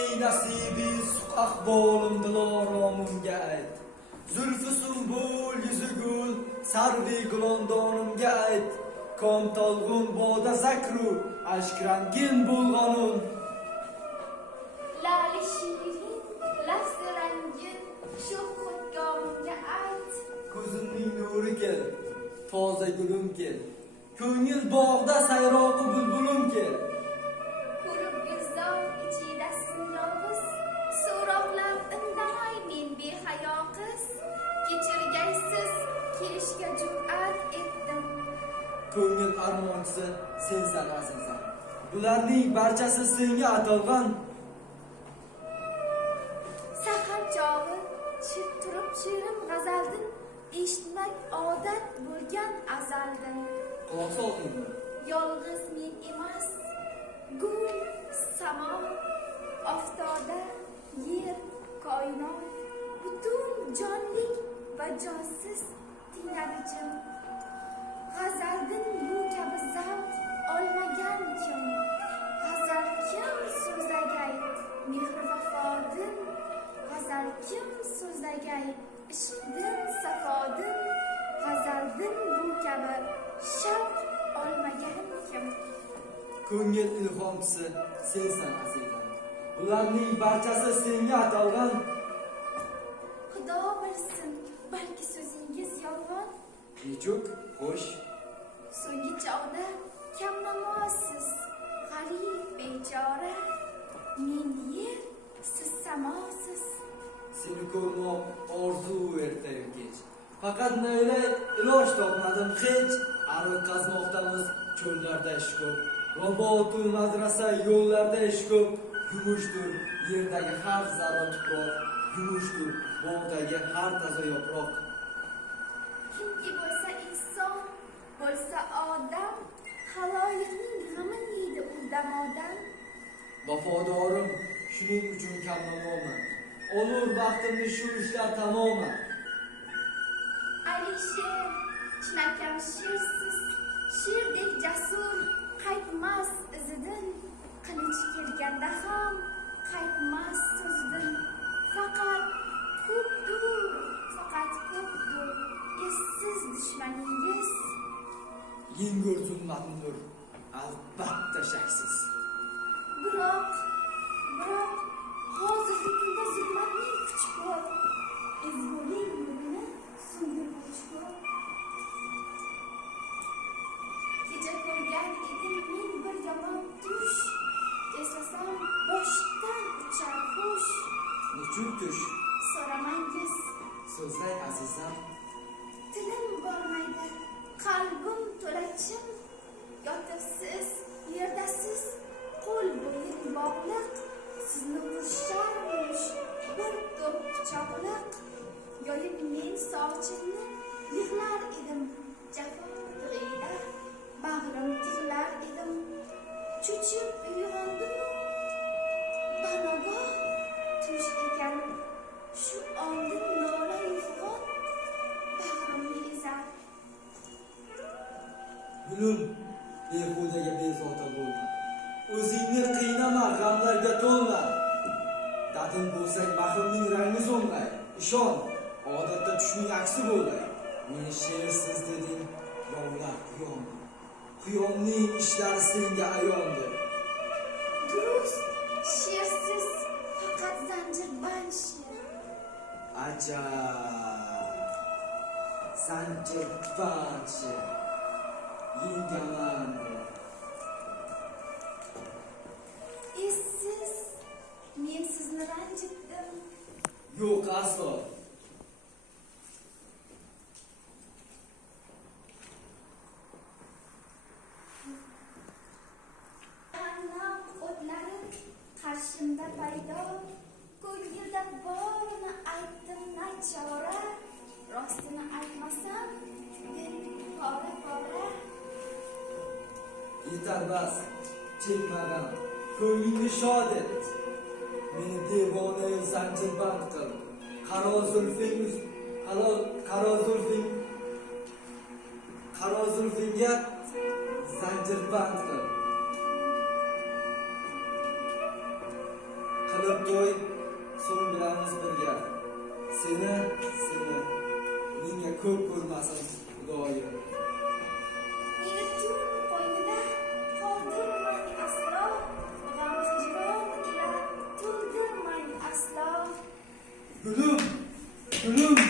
ey nasibi suq ahvolim diloromimga ayt. Zulfi sumbul yuzi gul sarvi gulondonimga ayt. Kom tolg'un boda zakru ashk rangin bulg'onun. Lali shirin lafzi rangin shu xudkomimga ayt. Ko'zimning nuri kel, toza gulim kel. Ko'ngil bog'da sayroqi bulbulim kel. Ko'rib gulzor ichida sizni yolg'iz, so'roqlar indamay men behayo qiz. Kechirgaysiz kelishga jur'at etdim. Ko'ngil armonchisi sensan azizam. Bularning barchasi senga atalgan. Sahar chog'i turib shirin g'azaldin, eshitmak odat bo'lgan azaldan. Quloq soldingmi? Yolg'iz men emas, gul, samo, oftoba, yer, koinot, butun jonlik va jonsiz tinglarichim. G'azaldin bu kabi zavq olmagan kim? G'azal kim so'zlagay mehr vafodin? G'azal kim so'zlagay ishqdin safodin? G'azaldin bu kabi shavq olmagan kim? Ko'ngil ilhomchisi sensan azizam. Bularning barchasi senga atalgan. Xudo bilsin, balki so'zingiz yolg'on. Nechuk, xo'sh. So'nggi chog'da kamnamosiz, g'arib bechora. Men yer, siz samosiz. Seni ko'rmoq orzu ertayu kech. Faqat naylay iloj topmadim hech. Ariq qazmoqdamiz cho'llarda ish ko'p. Robotu madrasa yo'llarda ish ko'p. Yumushdir yerdagi har zarra tuproq. Yumushdir bog'dagi har toza yaproq. Kimki bo'lsa inson, bo'lsa odam, haloyiqning g'amini yeydi u damodan. Vafodorim shuning uchun kamnamoman. Olur vaqtimni shu ishlar tamoman. Alisher, chinakam shersiz, sherdek jasur, qaytmas izidan. Qilich kelganda ham qaytmas so'zidan. Faqat ko'pdur, essiz dushmaningiz. Yengil zulmatnidir, albatta shaksiz. Biroq hozirgi kunda zulmatning kuchi ko'p. Ezgulik nurini so'ndiruvchi ko'p. Kecha ko'rgan edim men bir yomon tush. Eslasam boshdan uchar xush. Nechuk tush? So'ramangiz. So'zlay azizam. Tilim bormaydi, qalbim to'lachim. Yotibsiz, yerdasiz, qo'l bo'yin bog'liq. Sizni urisharmish bir to'p pichoqliq. Yoyib men sochimni yig'lar edim. Jafo tig'ida bag'rim tig'lar edim. Cho'chib uyg'ondim. Banogoh tush ekan. Shu oldin nola yufg'on bag'rimni ezar. Gulim, behudaga bezovta bo'lma. O'zingni qiynama, g'amlarga to'lma. Dadin bo'lsak baxtimning rangi so'ngay. Ishon, odatda tushning aksi bo'lay. Men shersiz deding, yovlar quyon. Quyonning ishlari senga ayondir. Durust, shersiz, faqat zanjirband sher. Ajab. Zanjirband sher. Yengaman. Essiz, men sizni ranjitdim. Yo'q, aslo. Jahannam o'tlari qarshimda paydo. Ko'ngilda borini aytdim nachora. Rostini aytmasam, dil pora. Yetar bas, chekmagan. Ko'nglingni shod et. Meni devona zanjirband qil. Qaro zulfingga zanjirband qil. qilib to'y, so'ng bilamiz birga. Seni menga ko'p ko'rmasin Xudoyim. Meni tun qo'ynida qoldirmang aslo, g'am hijron ila to'ldirmang aslo. Gulum,